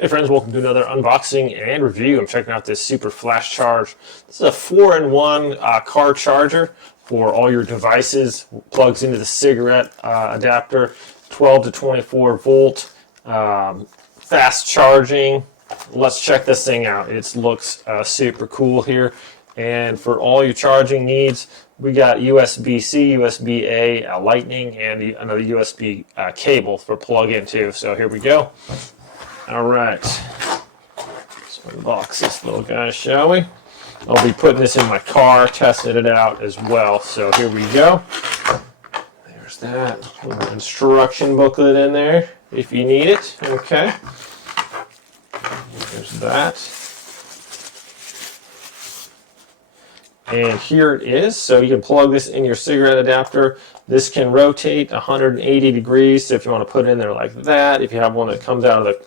Hey friends, welcome to another unboxing and review. I'm checking out this super flash charge. This is a 4-in-1 car charger for all your devices. Plugs into the cigarette adapter, 12 to 24 volt, fast charging. Let's check this thing out. It looks super cool here. And for all your charging needs, we got USB-C, USB-A, Lightning, and another USB cable for plug-in too. So here we go. All right, let's unbox this little guy, shall we? I'll be putting this in my car, testing it out as well. So here we go. There's that little instruction booklet in there if you need it. Okay. There's that. And here it is. So you can plug this in your cigarette adapter. This can rotate 180 degrees. So if you want to put it in there like that, if you have one that comes out of the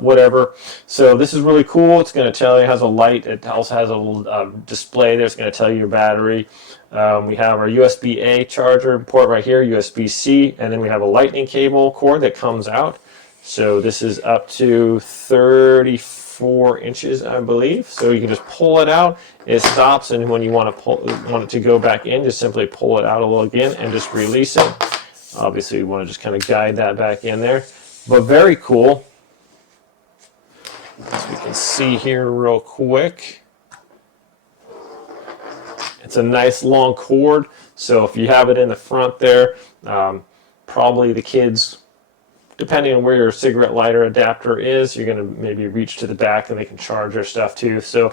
whatever. So this is really cool. It's going to tell you, it has a light. It also has a little display there. It's going to tell you your battery. We have our USB-A charger port right here, USB-C, and then we have a lightning cable cord that comes out. So this is up to 34 inches, I believe. So you can just pull it out. It stops, and when you want it to go back in, just simply pull it out a little again and just release it. Obviously, we want to just kind of guide that back in there. But very cool. As we can see here real quick, it's a nice long cord, so if you have it in the front there, probably the kids, depending on where your cigarette lighter adapter is, you're going to maybe reach to the back and they can charge their stuff too. So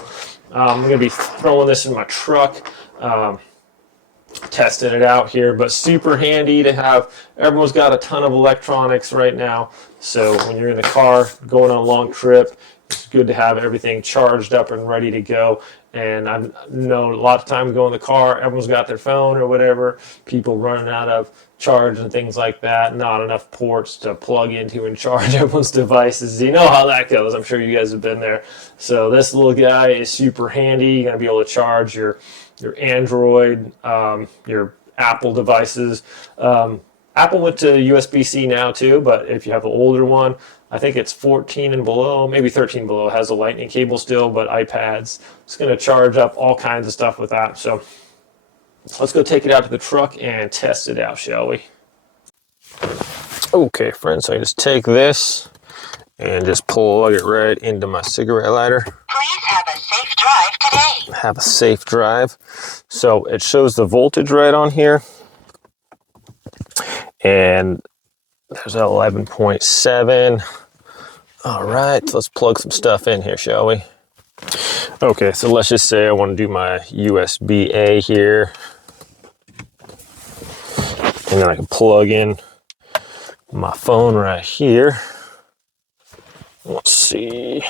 I'm going to be throwing this in my truck, testing it out here, but super handy to have. Everyone's got a ton of electronics right now, so when you're in the car going on a long trip, it's good to have everything charged up and ready to go. And I know a lot of times go in the car, everyone's got their phone or whatever, people running out of charge and things like that, not enough ports to plug into and charge everyone's devices. You know how that goes. I'm sure you guys have been there. So this little guy is super handy. You're going to be able to charge your Android, your Apple devices. Apple went to USB-C now too, but if you have an older one, I think it's 14 and below, maybe 13 below, has a lightning cable still, but iPads, it's going to charge up all kinds of stuff with that. So let's go take it out to the truck and test it out, shall we? Okay, friends, so I just take this and just plug it right into my cigarette lighter. Please have a safe drive today. Have a safe drive. So it shows the voltage right on here. And there's 11.7. All right, let's plug some stuff in here, shall we? Okay, so let's just say I want to do my USB-A here. And then I can plug in my phone right here. Let's see.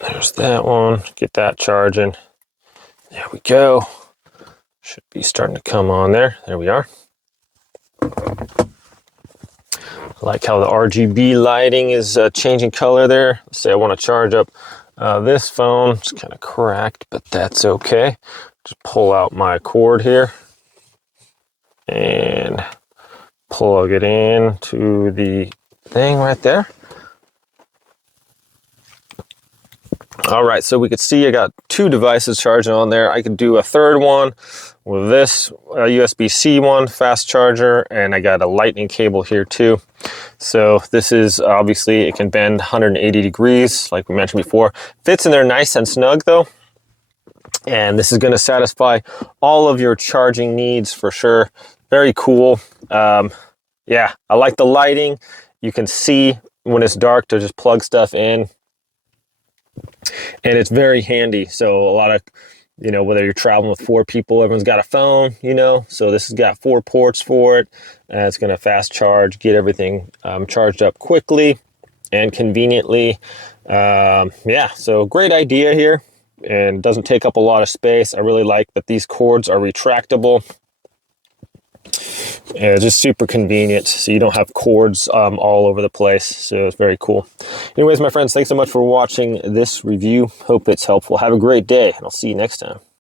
There's that one. Get that charging. There we go. Should be starting to come on there. There we are. I like how the RGB lighting is changing color there. Let's say I want to charge up this phone. It's kind of cracked, but that's okay. Just pull out my cord here and plug it in to the thing right there. All right, so we could see I got two devices charging on there. I could do a third one with this USB-C one, fast charger, and I got a lightning cable here too. So this is obviously, it can bend 180 degrees, like we mentioned before. Fits in there nice and snug though. And this is going to satisfy all of your charging needs for sure. Very cool. Yeah, I like the lighting. You can see when it's dark to just plug stuff in. And it's very handy. So a lot of, you know, whether you're traveling with 4 people, everyone's got a phone, you know, so this has got 4 ports for it. It's going to fast charge, get everything charged up quickly and conveniently. Yeah, so great idea here, and doesn't take up a lot of space. I really like that these cords are retractable. And it's just super convenient, so you don't have cords all over the place. So it's very cool. Anyways, my friends, thanks so much for watching this review. Hope it's helpful. Have a great day, and I'll see you next time.